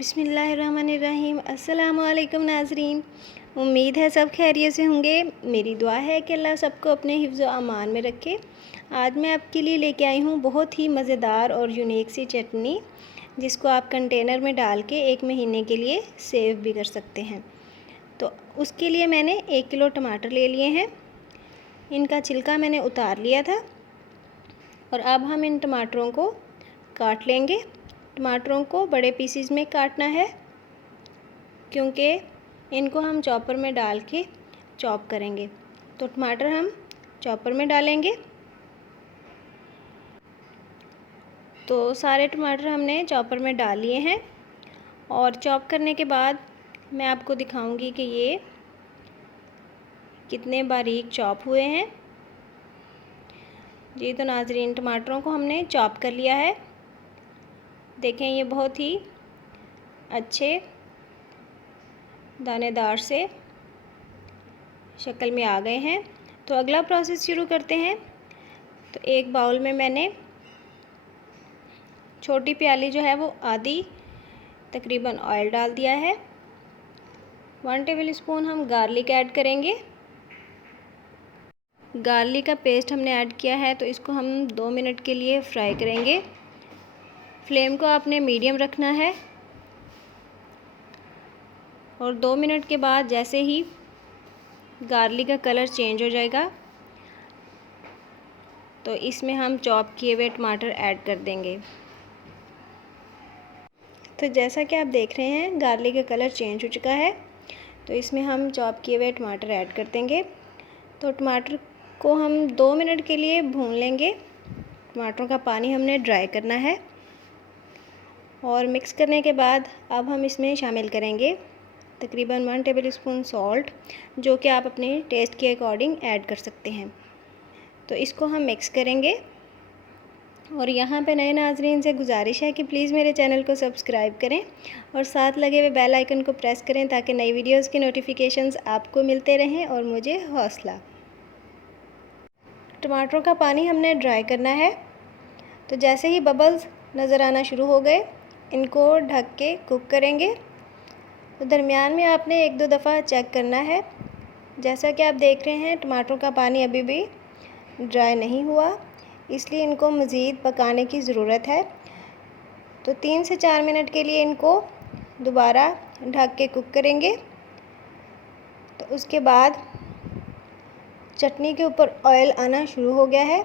बिस्मिल्लाहिर्रहमानिर्रहीम। अस्सलामुअलैकुम नाज़रीन, उम्मीद है सब खैरियत से होंगे। मेरी दुआ है कि अल्लाह सबको अपने हिफ्ज़ व अमान में रखे। आज मैं आपके लिए लेके आई हूँ बहुत ही मज़ेदार और यूनिक सी चटनी, जिसको आप कंटेनर में डाल के 1 महीने के लिए सेव भी कर सकते हैं। तो उसके लिए मैंने 1 किलो टमाटर ले लिए हैं। इनका छिलका मैंने उतार लिया था और अब हम इन टमाटरों को काट लेंगे। टमाटरों को बड़े पीसीज में काटना है, क्योंकि इनको हम चॉपर में डाल के चॉप करेंगे। तो टमाटर हम चॉपर में डालेंगे। तो सारे टमाटर हमने चॉपर में डाल लिए हैं और चॉप करने के बाद मैं आपको दिखाऊंगी कि ये कितने बारीक चॉप हुए हैं। जी तो नाज़रीन, टमाटरों को हमने चॉप कर लिया है। देखें, ये बहुत ही अच्छे दानेदार से शक्ल में आ गए हैं। तो अगला प्रोसेस शुरू करते हैं। तो एक बाउल में मैंने छोटी प्याली जो है वो आधी तकरीबन ऑयल डाल दिया है। 1 टेबल स्पून हम गार्लिक ऐड करेंगे। गार्लिक का पेस्ट हमने ऐड किया है, तो इसको हम 2 मिनट के लिए फ्राई करेंगे। फ्लेम को आपने मीडियम रखना है और 2 मिनट के बाद जैसे ही गार्लिक का कलर चेंज हो जाएगा तो इसमें हम चॉप किए हुए टमाटर ऐड कर देंगे। तो जैसा कि आप देख रहे हैं, गार्लिक का कलर चेंज हो चुका है। तो इसमें हम चॉप किए हुए टमाटर ऐड कर देंगे। तो टमाटर को हम 2 मिनट के लिए भून लेंगे। टमाटरों का पानी हमने ड्राई करना है और मिक्स करने के बाद अब हम इसमें शामिल करेंगे तकरीबन 1 टेबल स्पून सॉल्ट, जो कि आप अपने टेस्ट के अकॉर्डिंग ऐड कर सकते हैं। तो इसको हम मिक्स करेंगे। और यहाँ पे नए नाज़रीन से गुजारिश है कि प्लीज़ मेरे चैनल को सब्सक्राइब करें और साथ लगे हुए बेल आइकन को प्रेस करें, ताकि नई वीडियोस की नोटिफिकेशंस आपको मिलते रहें और मुझे हौसला। टमाटरों का पानी हमने ड्राई करना है। तो जैसे ही बबल्स नज़र आना शुरू हो गए, इनको ढक के कुक करेंगे। तो दरमियान में आपने 1-2 दफ़ा चेक करना है। जैसा कि आप देख रहे हैं, टमाटरों का पानी अभी भी ड्राई नहीं हुआ, इसलिए इनको मज़ीद पकाने की ज़रूरत है। तो 3 से 4 मिनट के लिए इनको दोबारा ढक के कुक करेंगे। तो उसके बाद चटनी के ऊपर ऑयल आना शुरू हो गया है।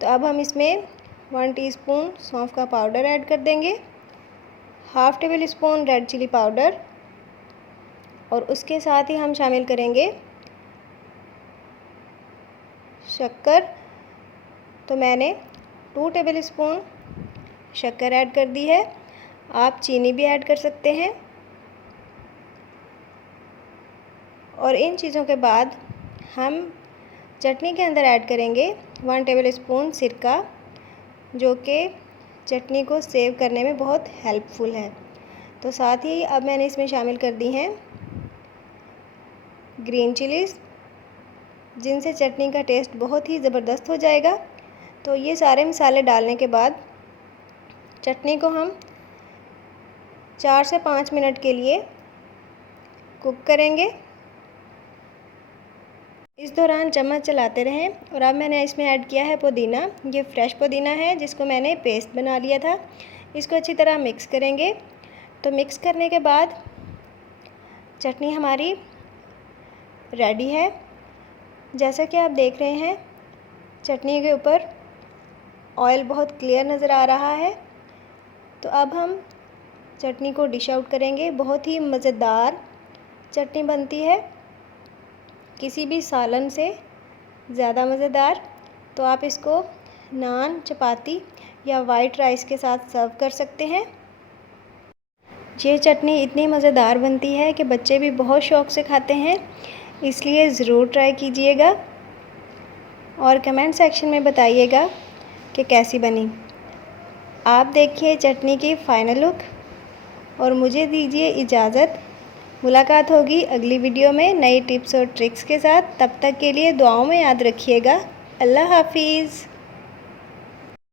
तो अब हम इसमें 1 टीस्पून सौंफ का पाउडर ऐड कर देंगे, 1/2 tablespoon red chilli powder, और उसके साथ ही हम शामिल करेंगे शक्कर। तो मैंने 2 टेबल स्पून शक्कर ऐड कर दी है। आप चीनी भी ऐड कर सकते हैं। और इन चीज़ों के बाद हम चटनी के अंदर ऐड करेंगे 1 टेबल स्पून सिरका, जो कि चटनी को सेव करने में बहुत हेल्पफुल है। तो साथ ही अब मैंने इसमें शामिल कर दी हैं ग्रीन चिलीज़, जिनसे चटनी का टेस्ट बहुत ही ज़बरदस्त हो जाएगा। तो ये सारे मसाले डालने के बाद चटनी को हम 4 से 5 मिनट के लिए कुक करेंगे। इस दौरान चम्मच चलाते रहें। और अब मैंने इसमें ऐड किया है पुदीना। ये फ्रेश पुदीना है, जिसको मैंने पेस्ट बना लिया था। इसको अच्छी तरह मिक्स करेंगे। तो मिक्स करने के बाद चटनी हमारी रेडी है। जैसा कि आप देख रहे हैं, चटनी के ऊपर ऑयल बहुत क्लियर नज़र आ रहा है। तो अब हम चटनी को डिश आउट करेंगे। बहुत ही मज़ेदार चटनी बनती है, किसी भी सालन से ज़्यादा मज़ेदार। तो आप इसको नान, चपाती या वाइट राइस के साथ सर्व कर सकते हैं। ये चटनी इतनी मज़ेदार बनती है कि बच्चे भी बहुत शौक़ से खाते हैं, इसलिए ज़रूर ट्राई कीजिएगा और कमेंट सेक्शन में बताइएगा कि कैसी बनी। आप देखिए चटनी की फ़ाइनल लुक और मुझे दीजिए इजाज़त। मुलाकात होगी अगली वीडियो में नई टिप्स और ट्रिक्स के साथ। तब तक के लिए दुआओं में याद रखिएगा। अल्लाह हाफिज़।